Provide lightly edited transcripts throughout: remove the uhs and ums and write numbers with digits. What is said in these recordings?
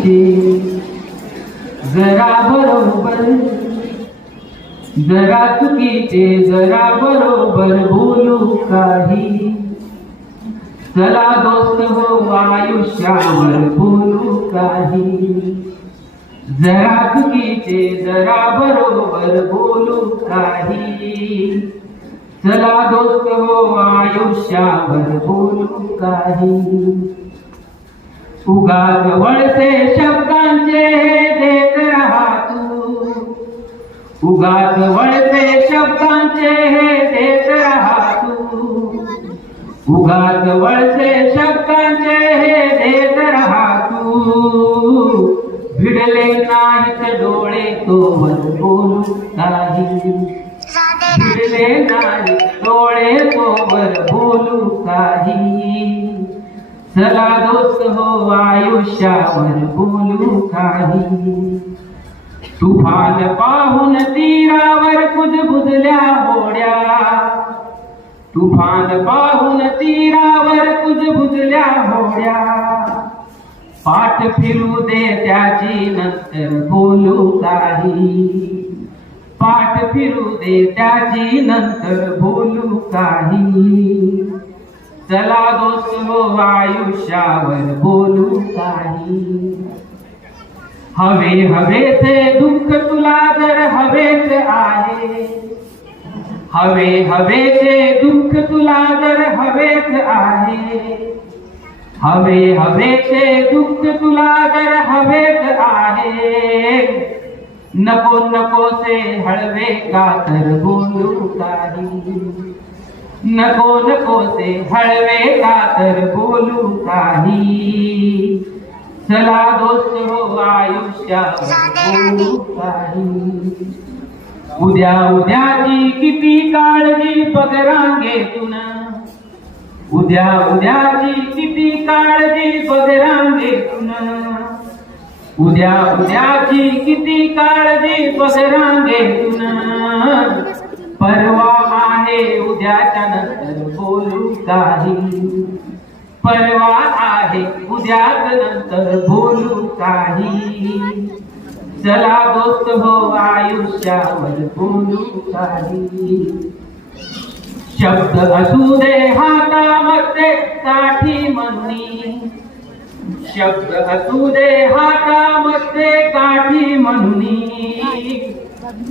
चुकीचे जरा बरोबर, जरा चुकीचे जरा बरोबर बोलू काही. चला दोस्त हो आयुष्यावर बोलू काही. जरा चुकीचे जरा बरोबर बोलू काही. चला दोस्त हो आयुष्यावर बोलू काही. उगाच वळसे शब्दांचे देत राहा तू. उगाच वळसे शब्दांचे देत राहा तू. उगाच वळसे शब्दांचे देत राहा तू. भिडले नाहीत डोळे तोवर बोलू काही. भिडले नाहीत डोळे तोवर बोलू काही. चला दोस्त हो आयुष्यावर बोलू काही. तुफान पाहून तीरावर कुजबुजल्या होड्या. तुफान पाहून तीरावर कुजबुजल्या होड्या. पाठ फिरू दे त्याची नंतर बोलू काही. पाठ फिरू दे त्याची नंतर बोलू काही. चला दोस्त हो आयुष्यावर बोलू काही. हवे हवेचे दुःख तुला जर हवेच आहे. हवे हवेचे दुःख तुला जर हवेच आहे. हवे हवेचे दुःख तुला जर हवेच आहे. नको नकोसे हळवे का तर बोलू काही. नको नकोसे हळवे का तर बोलू काही. चला दोस्त हो आयुष्यावर बोलू काही. उद्या उद्याची किती काळजी बघ रांगेतून. उद्या उद्याची किती काळजी बघ रांगेतून. उद्या उद्याची किती काळजी बघ रांगेतून. परवा आहे उद्याच्या नंतर बोलू काही. परवा आहे उद्याच नंतर बोलू काही. चला दोस्त हो आयुष्यावर बोलू काही. शब्द असू दे हातामध्ये काठी म्हणून. शब्द असू दे हातामध्ये काठी म्हणून.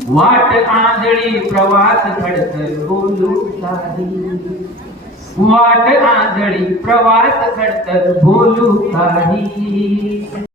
वाट आंधळी प्रवास घडतर बोलू काही. वाट आंधळी प्रवास घडतर बोलू काही.